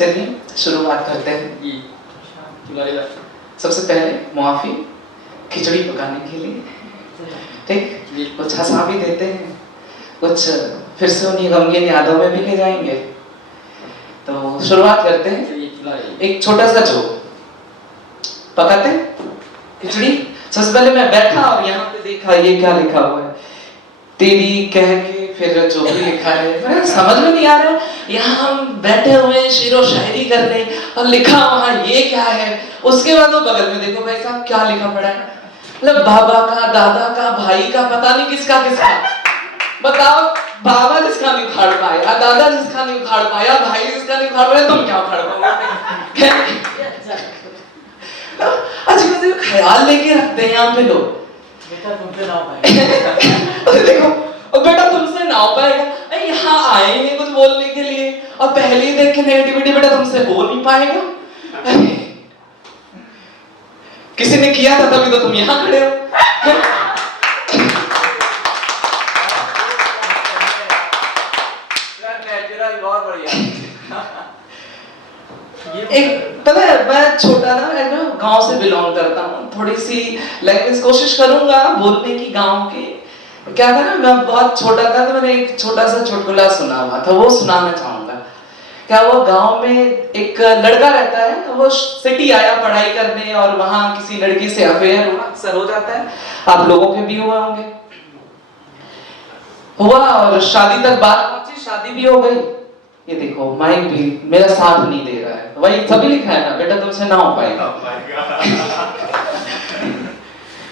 चलिए शुरुआत करते हैं। सबसे पहले मुआफी खिचड़ी पकाने के लिए, ठीक, कुछ हंसा भी देते हैं, कुछ फिर से उन्हीं गमगीन यादों में भी ले जाएंगे। तो शुरुआत करते हैं एक छोटा सा जोक। पकाते हैं खिचड़ी। सबसे पहले मैं बैठा और यहाँ पे देखा ये क्या लिखा हुआ है, तेरी कह के फिर जो भी लिखा है मैं समझ में नहीं आ रहा। यहाँ हम बैठे हुए शेरो शायरी कर रहे और लिखा वहाँ ये क्या है। उसके बाद वो बगल में देखो भाई साहब क्या लिखा पड़ा है, मतलब बाबा का, दादा का, भाई का, पता नहीं किसका किसका। बताओ, बाबा जिसका नहीं उखाड़ पाया, दादा जिसका नहीं उखाड़ पाया, भाई जिसका नहीं उखाड़ पाया, तुम क्या उखाड़ पाओगे? अजीब अजीब ख्याल लेके रखते हैं यहाँ पे लोग। बेटा तुमसे ना हो पाएगा। देखो, और बेटा तुमसे ना हो पाएगा, यहाँ आए हैं कुछ बोलने के लिए और पहले ही देख के नेगेटिविटी, बेटा तुमसे हो नहीं पाएगा। किसी ने किया था तभी तो तुम यहाँ खड़े हो। बहुत बढ़िया। एक पता है, मैं छोटा ना गांव से बिलोंग करता हूँ, थोड़ी सी लैंग्वेज कोशिश करूंगा बोलने की गांव की। क्या था ना, मैं बहुत छोटा था तो मैंने एक छोटा सा चुटकुला सुना हुआ था, वो सुनाना चाहूंगा। क्या वो गांव में एक लड़का रहता है, वो सिटी आया पढ़ाई करने और वहां किसी लड़की से अफेयर अक्सर हो जाता है, आप लोगों के भी हुए होंगे। हुआ और शादी तक बात पहुंची, शादी भी हो गई। ये देखो माइक भी मेरा साथ नहीं दे रहा है, वही सभी लिखा है ना, बेटा तुमसे ना हो पाएगा।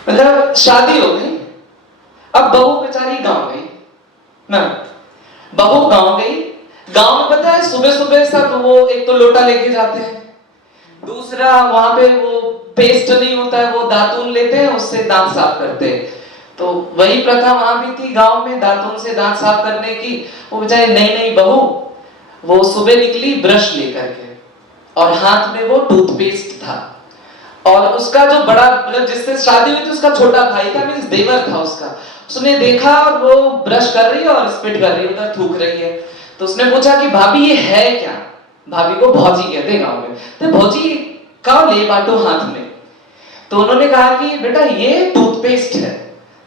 मतलब शादी हो गई, अब बहू बेचारी गांव गई ना, बहू गांव गई। गांव में पता है सुबह सुबह सब वो एक तो लोटा लेके जाते हैं, दूसरा वहां पे वो पेस्ट नहीं होता है, वो दातून लेते हैं, उससे दांत साफ करते हैं। तो वही प्रथा वहां भी थी गांव में, दातून से दांत साफ करने की। वो बेचारी नई नई बहू वो सुबह निकली ब्रश लेकर के और हाथ में वो टूथपेस्ट था, और उसका जो बड़ा मतलब जिससे शादी हुई थी उसका छोटा भाई था, मींस देवर था उसका। उसने देखा और वो ब्रश कर रही है और स्पिट कर रही है, उधर थूक रही है। तो उसने पूछा कि भाभी ये है क्या? भाभी को भौजी कहते हैं गांव में, तो भौजी का ले बाटो हाथ में। तो उन्होंने कहा कि बेटा ये टूथपेस्ट है।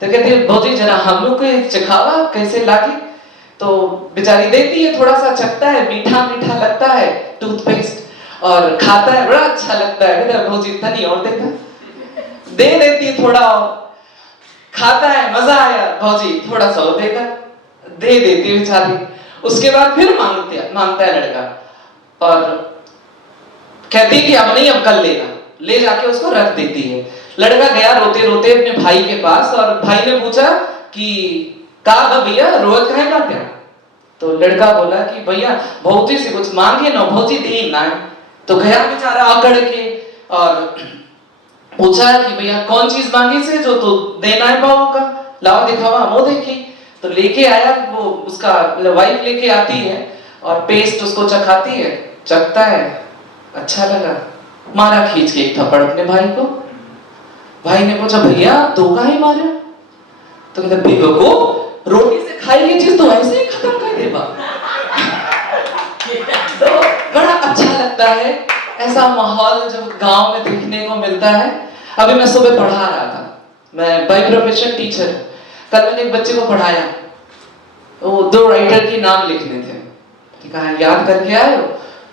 तो कहते भौजी जरा हम लोग को चखावा कैसे लागे। तो बेचारी देती है, थोड़ा सा चखता है, मीठा मीठा लगता है टूथपेस्ट और खाता है, बड़ा अच्छा लगता है। कहता भौजी इतना नहीं और देता, दे देती है थोड़ा और खाता है, मजा आया, भौजी थोड़ा सा और देता, दे देती है बेचारी। उसके बाद फिर मांगता है लड़का और कहती है कि अब नहीं, अब कल लेना, ले जाके उसको रख देती है। लड़का गया रोते रोते अपने भाई के पास और भाई ने पूछा कि कहा भैया रोज खाए का क्या? तो लड़का बोला कि भैया भौजी से कुछ मांगे ना, भौजी दे ना। तो गया बेचारा आकड़ के और पूछा कि भैया कौन चीज मांगी से जो तो देना है बहू का, लाओ दिखावा। वो देखी तो लेके आया, वो उसका वाइफ लेके आती है और पेस्ट उसको चखाती है, चखता है, अच्छा लगा, मारा खींच के एक थप्पड़ अपने भाई को। भाई ने पूछा भैया तो काहे मारे? तो कहता बेवकूफ, रोटी से खाई ये चीज तो ऐसे ही खत्म कर देगा। तो बड़ा अच्छा लगता है ऐसा माहौल जब गांव में देखने को मिलता है। अभी मैं सुबह पढ़ा रहा था, मैं बाय प्रोफेशन टीचर। कल मैंने एक बच्चे को पढ़ाया, वो 2 राइटर के नाम लिखने थे। कहा याद करके आए हो?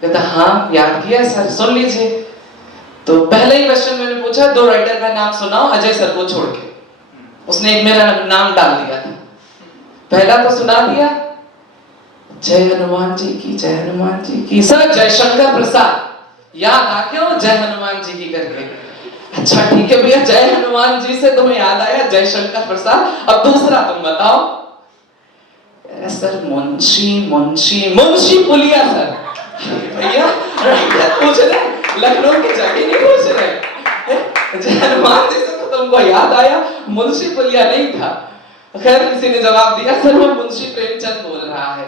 कहता हाँ याद किया सर, सुन लीजिए। तो पहले ही क्वेश्चन मैंने पूछा 2 राइटर का नाम सुनाओ अजय सर को छोड़ के। उसने एक मेरा नाम डाल दिया था। पहला तो सुना दिया, जय हनुमान जी की, जय हनुमान जी की। सर जयशंकर प्रसाद, याद आ क्यों जय हनुमान जी की करके? अच्छा ठीक है भैया, जय हनुमान जी से तुम्हें याद आया जयशंकर प्रसाद। अब दूसरा तुम बताओ। सर मुंशी मुंशी मुंशी पुलिया सर। भैया राइटर पूछ रहे, लखनऊ की जगह नहीं पूछ रहे। जय हनुमान जी से तो तुमको याद आया, मुंशी पुलिया नहीं था। खैर किसी ने जवाब दिया सर वो मुंशी प्रेमचंद बोल रहा है।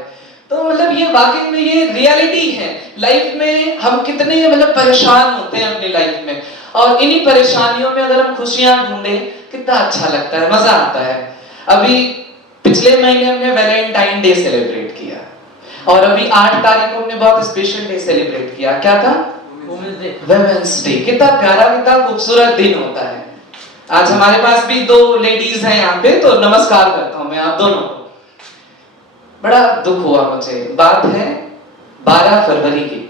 तो मतलब ये वाकई में ये रियलिटी है। लाइफ में हम कितने मतलब परेशान होते हैं अपनी लाइफ में, और इन्हीं परेशानियों में अगर हम खुशियां ढूंढे कितना अच्छा लगता है, मजा आता है। अभी पिछले महीने हमने वैलेंटाइन डे सेलिब्रेट किया। और अभी 8 तारीख को हमने बहुत स्पेशल डे सेलिब्रेट किया। क्या था? Women's day. Women's day. कितना प्यारा, कितना खूबसूरत दिन होता है। आज हमारे पास भी 2 लेडीज हैं यहाँ पे, तो नमस्कार करता हूँ मैं आप दोनों को। बड़ा दुख हुआ मुझे। बात है 12 फरवरी की।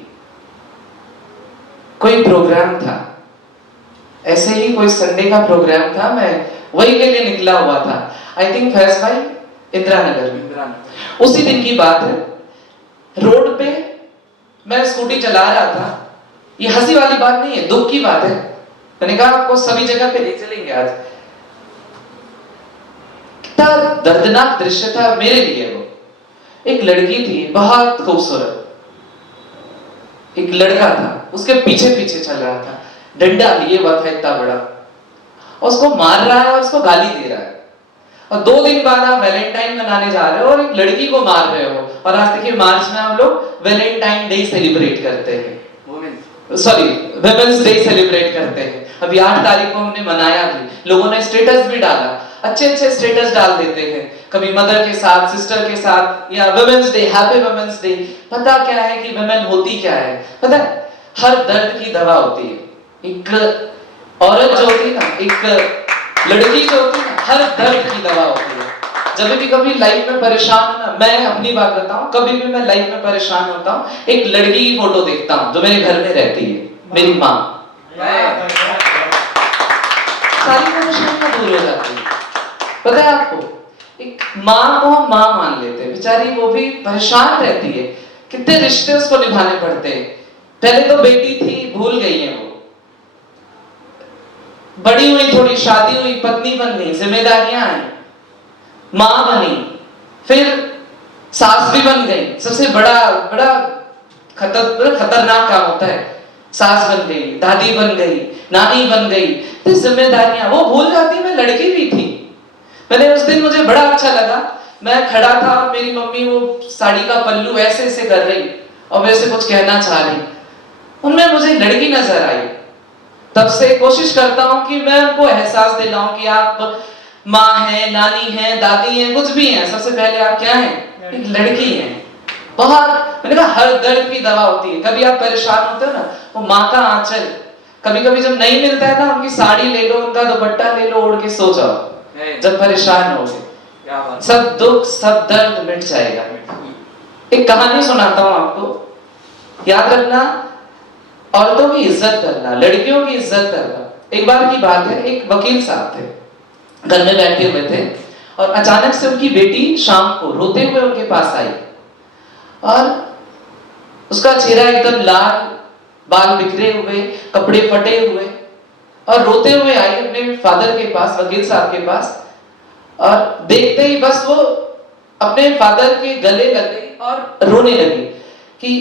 कोई प्रोग्राम था, ऐसे ही कोई संडे का प्रोग्राम था, मैं वही के लिए निकला हुआ था। आई थिंक फैज भाई इंदिरा नगर में। उसी दिन की बात है, रोड पे मैं स्कूटी चला रहा था। ये हंसी वाली बात नहीं है, दुख की बात है। मैंने कहा आपको सभी जगह पे ले चलेंगे आज। कितना दर्दनाक दृश्य था मेरे लिए वो। एक लड़की थी बहुत खूबसूरत, एक लड़का था उसके पीछे पीछे चल रहा था, डंडा लिए हुआ था इतना बड़ा, और उसको मार रहा है और उसको गाली दे रहा है। और 2 दिन बाद आप वैलेंटाइन मनाने जा रहे हो और एक लड़की को मार रहे हो। और आज देखिए मार्च में हम लोग वैलेंटाइन डे सेलिब्रेट करते हैं, सॉरी वुमेन्स डे सेलिब्रेट करते हैं। अभी 8 तारीख को हमने मनाया भी, लोगों ने स्टेटस भी डाला, अच्छे अच्छे स्टेटस डाल देते हैं, कभी मदर के साथ, सिस्टर के साथ, या women's day, happy women's day. पता क्या है कि वुमेन होती क्या है? पता है, हर दर्द की दवा होती है। एक औरत जो होती है ना, एक लड़की जो होती है ना, हर दर्द की दवा होती है। जब भी कभी लाइफ में परेशान हो ना, मैं अपनी बात बताऊं, कभी भी मैं लाइफ में परेशान होता हूं, एक लड़की की फोटो देखता हूं जो मेरे घर में रहती है, मेरी माँ। सारी परेशानियां दूर हो जाती है। पता है आपको, एक माँ को हम माँ मान लेते हैं, बेचारी वो भी परेशान रहती है, कितने रिश्ते उसको निभाने पड़ते हैं। पहले तो बेटी थी, भूल गई है वो, बड़ी हुई, थोड़ी शादी हुई, पत्नी बन गई, जिम्मेदारियां आई, मां बनी, फिर सास भी बन गई। सबसे बड़ा खतरनाक काम होता है, सास बन गई, दादी बन गई, नानी बन गई, तो जिम्मेदारियां वो भूल जाती। मैं लड़की भी थी। मैंने उस दिन, मुझे बड़ा अच्छा लगा, मैं खड़ा था और मेरी मम्मी वो साड़ी का पल्लू ऐसे ऐसे कर रही और मेरे से कुछ कहना चाह रही, उनमें मुझे लड़की नजर आई। तब से कोशिश करता हूं कि मैं उनको एहसास दिलाऊं कि आप माँ हैं, नानी हैं, दादी हैं, कुछ भी हैं, सबसे पहले आप क्या हैं? एक लड़की हैं। बहुत, मैंने कहा हर दर्द की दवा होती है। कभी आप परेशान होते हो ना, वो माँ का आंचल, कभी कभी जब नहीं मिलता है ना, उनकी साड़ी ले लो, उनका दुपट्टा ले लो, ओढ़ के सो जाओ। जब परेशान हो सब दुख सब दर्द मिट जाएगा। एक कहानी सुनाता हूं आपको, याद रखना, औरतों की इज्जत करना, लड़कियों की इज्जत करना। एक बार की बात है, एक वकील साहब थे, घर में बैठे हुए थे और अचानक से उनकी बेटी शाम को रोते हुए उनके पास आई और उसका चेहरा एकदम लाल, बाल बिखरे हुए, कपड़े फटे हुए, और रोते हुए आई अपने फादर के पास, वकील साहब के पास। और देखते ही बस वो अपने फादर के गले लग गई और रोने लगी। कि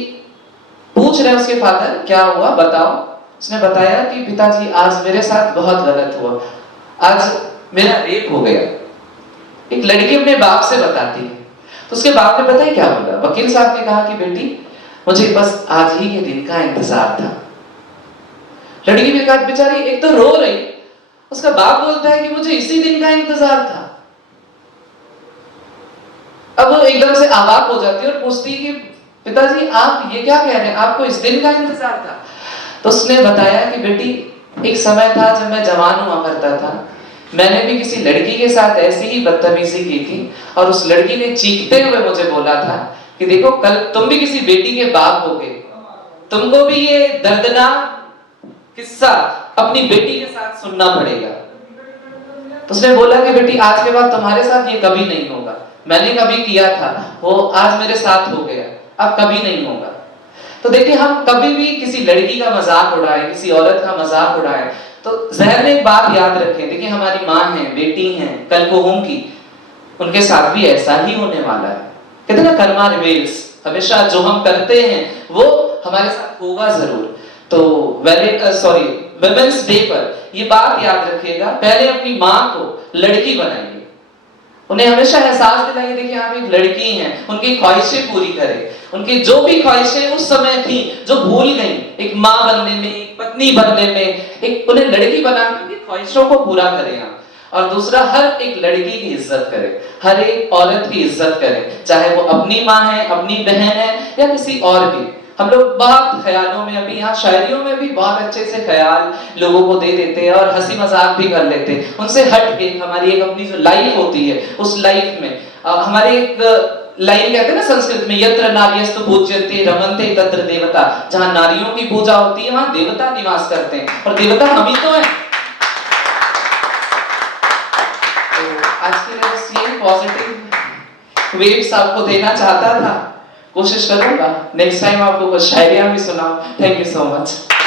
पूछ रहे उसके फादर क्या हुआ बताओ। उसने बताया कि पिताजी आज मेरे साथ बहुत गलत हुआ, आज मेरा रेप हो गया। एक लड़की अपने बाप से बताती है, तो उसके बाप ने पता है क्या बोला? वकील साहब ने कहा कि बेटी मुझे बस आज ही के दिन का इंतजार था। लड़की भी कहा, बेचारी एक तो रो रही, उसका बाप बोलता है कि मुझे इसी दिन का इंतजार था। अब वो एकदम से अवाक हो जाती है और पूछती है कि पिताजी आप ये क्या कह रहे हैं, आपको इस दिन का इंतजार था? तो उसने बताया कि बेटी एक समय था जब मैं जवान हुआ करता था, मैंने भी किसी लड़की के साथ ऐसी ही बदतमीजी की थी और उस लड़की ने चीखते हुए मुझे बोला था कि देखो कल तुम भी किसी बेटी के बाप होगे, तुमको भी ये दर्दनाक किस्सा अपनी बेटी के साथ सुनना पड़ेगा। तो उसने बोला कि बेटी आज के बाद तुम्हारे साथ ये कभी नहीं होगा, मैंने कभी किया था वो आज मेरे साथ हो गया, अब कभी नहीं होगा। तो देखिए हम कभी भी किसी लड़की का मजाक उड़ाए, किसी औरत का मजाक उड़ाए, तो जहन में एक बात याद रखें, देखिए हमारी माँ है, बेटी है, कल को होंगी, उनके साथ भी ऐसा ही होने वाला है। कहते ना कर्मा रिवेल्स, हमेशा जो हम करते हैं वो हमारे साथ होगा जरूर। तो वुमेन्स डे पर ये बात याद रखिएगा, पहले अपनी माँ को लड़की बनाइए, उन्हें हमेशा एहसास दिलाइए देखिए आप एक लड़की हैं, उनकी ख्वाहिशें पूरी करें, उनकी जो भी ख्वाहिशें उस समय थी जो भूल गई, एक माँ बनने में, एक पत्नी बनने में, एक उन्हें लड़की बनाकर उनकी ख्वाहिशों को पूरा करें आप। और दूसरा हर एक लड़की की इज्जत करे, हर एक औरत की इज्जत करे, चाहे वो अपनी माँ है, अपनी बहन है या किसी और की। हम लोग बहुत ख्यालों में, अभी यहाँ शायरियों में भी बहुत अच्छे से ख्याल लोगों को दे देते हैं और हंसी मजाक भी कर लेते हैं। उनसे हट के हमारी एक अपनी जो लाइफ होती है, उस लाइफ में हमारी एक लाइन कहते हैं ना संस्कृत में, यत्र नार्यस्तु पूज्यते रमन्ते तत्र देवता। जहाँ नारियों की पूजा होती है वहाँ देवता निवास करते हैं, और देवता हम ही तो हैं। तो आज के लिए बस यही पॉजिटिव वेव्स आपको देना चाहता था। कोशिश करूंगा नेक्स्ट टाइम आपको कुछ शायरियां भी सुनाऊं। Thank you so much.